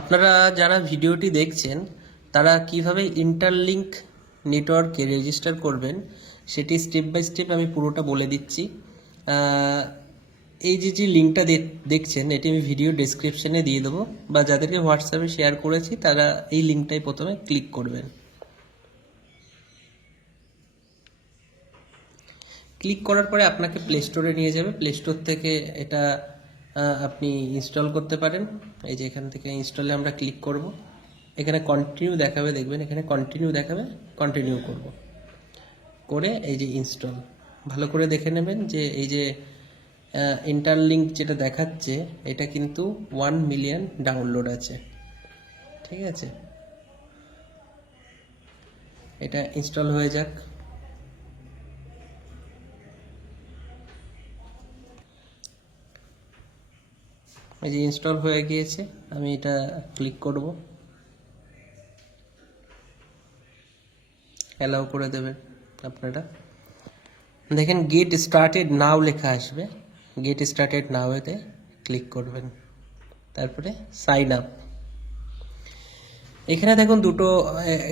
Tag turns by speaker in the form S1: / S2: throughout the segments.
S1: আপনারা যারা ভিডিওটি দেখছেন, তারা কীভাবে ইন্টারলিংক নেটওয়ার্কে রেজিস্টার করবেন, সেটি স্টেপ বাই স্টেপ আমি পুরোটা বলে দিচ্ছি। এই যে যে লিঙ্কটা দেখছেন, এটি আমি ভিডিও ডেসক্রিপশনে দিয়ে দেবো, বা যাদেরকে হোয়াটসঅ্যাপে শেয়ার করেছি, তারা এই লিঙ্কটাই প্রথমে ক্লিক করবেন। ক্লিক করার পরে আপনাকে প্লে স্টোরে নিয়ে যাবে। প্লে স্টোর থেকে এটা আপনি ইনস্টল করতে পারেন। এই যে এখান থেকে ইনস্টলে আমরা ক্লিক করব। এখানে কন্টিনিউ দেখাবে, দেখবেন এখানে কন্টিনিউ দেখাবে কন্টিনিউ করব। করে এই যে ইনস্টল ভালো করে দেখে নেবেন যে এই যে ইন্টারলিঙ্ক যেটা দেখাচ্ছে, এটা কিন্তু ওয়ান মিলিয়ন ডাউনলোড আছে। ঠিক আছে? এটা ইনস্টল হয়ে যাক। এই যে ইনস্টল হয়ে গিয়েছে, আমি এটা ক্লিক করব। অ্যালাউ করে দেবেন আপনারা। দেখেন গেট স্টার্টেড নাও লেখা আসবে। গেট স্টার্টেড নাও এতে ক্লিক করবেন। তারপরে সাইন আপ এখানে দেখুন দুটো,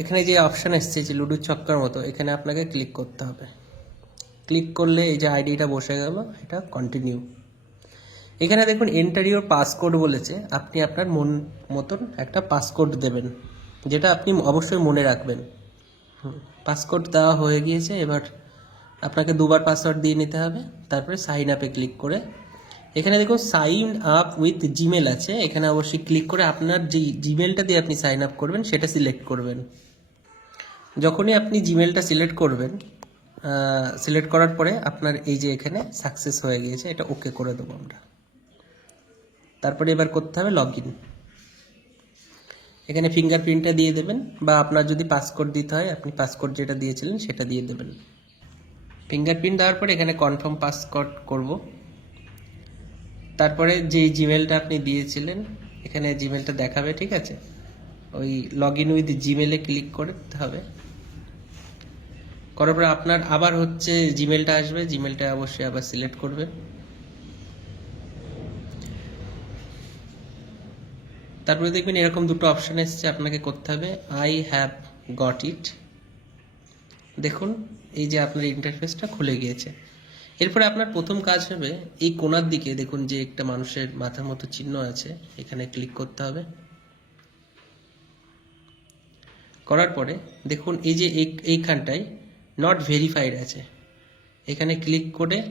S1: এখানে যে অপশান এসছে, যে লুডো ছক্কার মতো, এখানে আপনাকে ক্লিক করতে হবে। ক্লিক করলে এই যে আইডিটা বসে গেল, এটা কন্টিনিউ এখানে দেখুন এন্টার ইউর পাসকোড বলেছে, আপনি আপনার মন মতন একটা পাসকোড দেবেন, যেটা আপনি অবশ্যই মনে রাখবেন। পাসকোড দেওয়া হয়ে গিয়েছে, এবার আপনাকে দুবার পাসওয়ার্ড দিয়ে নিতে হবে, তারপরে সাইন আপে ক্লিক করে। এখানে দেখুন সাইন আপ উইথ জিমেল আছে, এখানে অবশ্যই ক্লিক করে আপনার যে জিমেলটা দিয়ে আপনি সাইন আপ করবেন, সেটা সিলেক্ট করবেন। যখনই আপনি জিমেলটা সিলেক্ট করবেন সিলেক্ট করার পরে আপনার এই যে এখানে সাকসেস হয়ে গিয়েছে, এটা ওকে করে দেবো আমরা। তারপরে এবার করতে হবে লগ ইন এখানে ফিঙ্গারপ্রিন্টটা দিয়ে দেবেন বা আপনার যদি পাসকোড দিতে হয়, আপনি পাসকোড যেটা দিয়েছিলেন সেটা দিয়ে দেবেন। ফিঙ্গারপ্রিন্ট দেওয়ার পরে এখানে কনফার্ম পাসকোড করব। তারপরে যে জিমেলটা আপনি দিয়েছিলেন, এখানে জিমেলটা দেখাবে, ঠিক আছে? ওই লগ ইন উইথ জিমেলে ক্লিক করতে হবে। করার পরে আপনার আবার হচ্ছে জিমেলটা আসবে জিমেলটা অবশ্যই আবার সিলেক্ট করবেন। তারপরে দেখবেন এরকম দুটো অপশান এসছে আপনাকে করতে হবে। আই হ্যাভ গট ইট দেখুন, এই যে আপনার ইন্টারফেসটা খুলে গিয়েছে। এরপরে আপনার প্রথম কাজ হবে, এই কোনার দিকে দেখুন যে একটা মানুষের মাথার মতো চিহ্ন আছে, এখানে ক্লিক করতে হবে। করার পরে দেখুন, এই যে এই- এইখানটায় নট ভেরিফাইড আছে। এখানে ক্লিক করে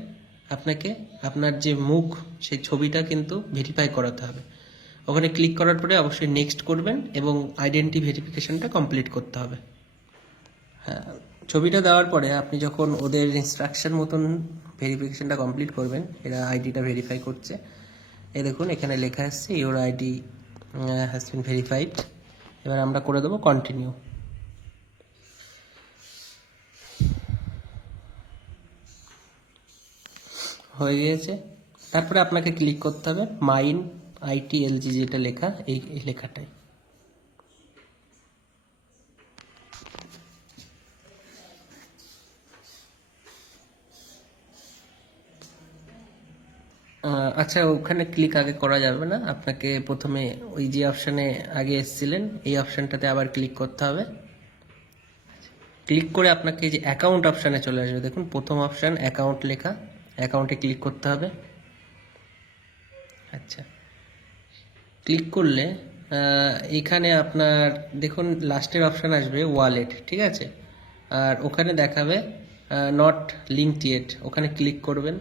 S1: আপনাকে আপনার যে মুখ, সেই ছবিটা কিন্তু ভেরিফাই করাতে হবে। ওখানে ক্লিক করার পরে অবশ্যই নেক্সট করবেন এবং আইডেন্টি ভেরিফিকেশনটা কমপ্লিট করতে হবে। হ্যাঁ ছবিটা দেওয়ার পরে আপনি যখন ওদের ইনস্ট্রাকশন মতন ভেরিফিকেশনটা কমপ্লিট করবেন, এরা আইডিটা ভেরিফাই করছে। এ দেখুন, এখানে লেখা আসছে your ID has been verified এবার আমরা করে দেবো কন্টিনিউ হয়ে গিয়েছে। তারপরে আপনাকে ক্লিক করতে হবে মাইন আইটি এলজি যেটা লেখা, এই লেখাটাই। আচ্ছা ওখানে ক্লিক আগে করা যাবে না? আপনাকে প্রথমে ওই যে অপশানে আগে এসেছিলেন, এই অপশানটাতে আবার ক্লিক করতে হবে। ক্লিক করে আপনাকে যে অ্যাকাউন্ট অপশানে চলে আসবে। দেখুন, প্রথম অপশান অ্যাকাউন্ট লেখা অ্যাকাউন্টে ক্লিক করতে হবে। আচ্ছা। ক্লিক করলে এখানে আপনার, দেখুন লাস্টের অপশান আসবে ওয়ালেট ঠিক আছে? আর ওখানে দেখাবে নট লিঙ্ক ইয়েট ওখানে ক্লিক করবেন।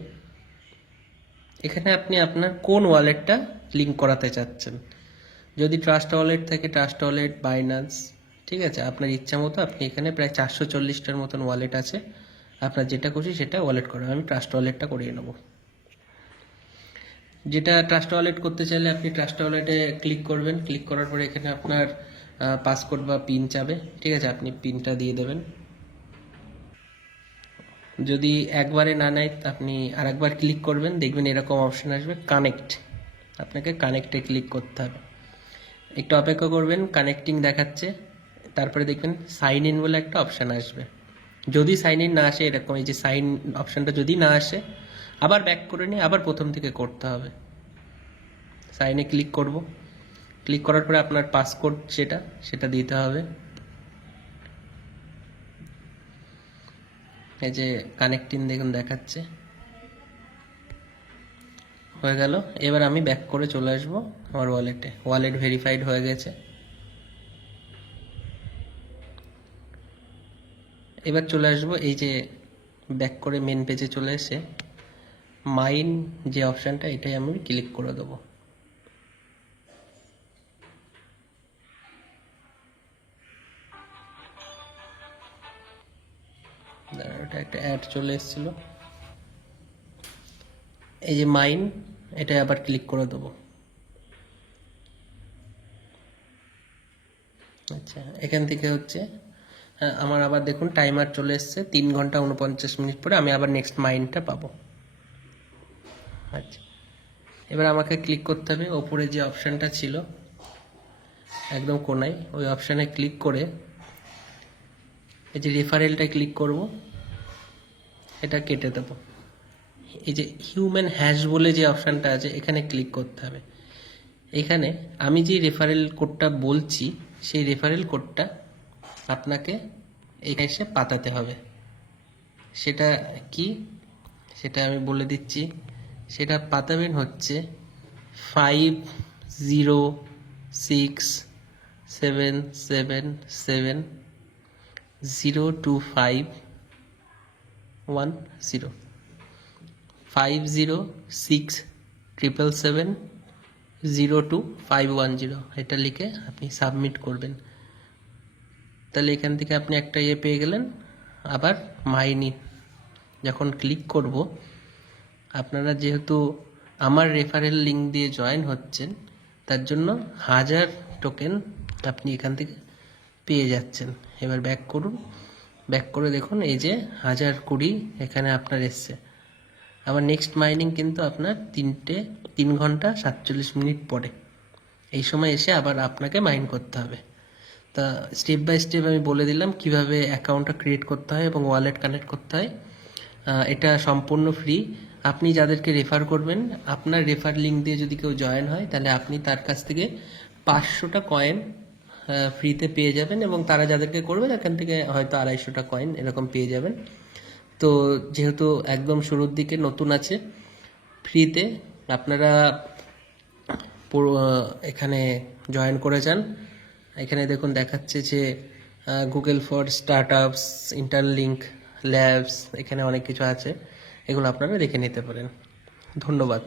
S1: এখানে আপনি আপনার কোন ওয়ালেটটা লিঙ্ক করাতে চাচ্ছেন। যদি ট্রাস্ট ওয়ালেট থাকে ট্রাস্ট ওয়ালেট বাইন্যান্স ঠিক আছে? আপনার ইচ্ছা মতো আপনি এখানে প্রায় চারশো চল্লিশটার মতন ওয়ালেট আছে। আপনার যেটা খুশি সেটা ওয়ালেট করেন আমি ট্রাস্ট ওয়ালেটটা করিয়ে নেব। যেটা ট্রাস্ট ওয়ালেট করতে চাইলে আপনি ট্রাস্ট ওয়ালেটে ক্লিক করবেন। ক্লিক করার পরে এখানে আপনার পাসকোড বা পিন চাবে। ঠিক আছে, আপনি পিনটা দিয়ে দেবেন। যদি একবারে না নেয়, আপনি আরেকবার ক্লিক করবেন, দেখবেন এরকম অপশন আসবে কানেক্ট আপনাকে কানেক্টে ক্লিক করতে হবে। একটু অপেক্ষা করবেন কানেক্টিং দেখাচ্ছে, তারপরে দেখবেন সাইন ইন বলে একটা অপশান আসবে। যদি সাইন ইন না আসে, এরকম এই যে সাইন অপশানটা যদি না আসে আবার ব্যাক করে নিয়ে আবার প্রথম থেকে করতে হবে। সাইনে ক্লিক করব। ক্লিক করার পরে আপনার পাসকোড যেটা, সেটা দিতে হবে। এই যে কানেক্টিং দেখুন দেখাচ্ছে। হয়ে গেল। এবার আমি ব্যাক করে চলে আসব আমার ওয়ালেটে ওয়ালেট ভেরিফাইড হয়ে গেছে। এবার চলে আসব এই যে ব্যাক করে মেন পেজে চলে এসে। মাইন যে অপশানটা এটাই আমি ক্লিক করে দেবো। এটা একটা অ্যাড চলে এসেছিল। এই যে মাইন এটা আবার ক্লিক করে দেবো। আচ্ছা এখান থেকে হচ্ছে হ্যাঁ, আমার আবার দেখুন টাইমার চলে এসছে তিন ঘণ্টা উনপঞ্চাশ মিনিট পরে আমি আবার নেক্সট মাইনটা পাবো। আচ্ছা। এবার আমাকে ক্লিক করতে হবে। ওপরে যে অপশানটা ছিল, একদম কোনায়, ওই অপশানে ক্লিক করে এই যে রেফারেলটা ক্লিক করব, এটা কেটে দেবো। এই যে হিউম্যান হ্যাশ বলে যে অপশানটা আছে, এখানে ক্লিক করতে হবে। এখানে আমি যে রেফারেল কোডটা বলছি, সেই রেফারেল কোডটা আপনাকে এখানে এসে পাতাতে হবে। সেটা কি? সেটা আমি বলে দিচ্ছি। সেটা পাতাবেন হচ্ছে five zero six seven seven seven zero two five one zero five zero six triple seven zero two five one zero এটা লিখে আপনি সাবমিট করবেন। তাহলে এখান থেকে আপনি একটা ইয়ে পেয়ে গেলেন, আবার মাইনি। যখন ক্লিক করব আপনারা যেহেতু আমার রেফারেল লিঙ্ক দিয়ে জয়েন হচ্ছেন, তার জন্য হাজার টোকেন আপনি এখান থেকে পেয়ে যাচ্ছেন। এবার ব্যাক করুন। ব্যাক করে দেখুন, এই যে হাজার কুড়ি এখানে আপনার এসছে। আবার নেক্সট মাইনিং কিন্তু আপনার তিনটে, তিন ঘণ্টা সাতচল্লিশ মিনিট পরে। এই সময় এসে আবার আপনাকে মাইন করতে হবে। তা স্টেপ বাই স্টেপ আমি বলে দিলাম কীভাবে অ্যাকাউন্টটা ক্রিয়েট করতে হয় এবং ওয়ালেট কানেক্ট করতে হয়। এটা সম্পূর্ণ ফ্রি আপনি যাদেরকে রেফার করবেন, আপনার রেফার লিঙ্ক দিয়ে যদি কেউ জয়েন হয়, তাহলে আপনি তার কাছ থেকে পাঁচশোটা কয়েন ফ্রিতে পেয়ে যাবেন এবং তারা যাদেরকে করবেন এখান থেকে হয়তো আড়াইশোটা কয়েন এরকম পেয়ে যাবেন। তো যেহেতু একদম শুরুর দিকে নতুন আছে ফ্রিতে আপনারা এখানে জয়েন করে যান। এখানে দেখুন দেখাচ্ছে যে Google for startups Interlink Labs এখানে অনেক কিছু আছে। এগুলো আপনারা দেখে নিতে পারেন। ধন্যবাদ।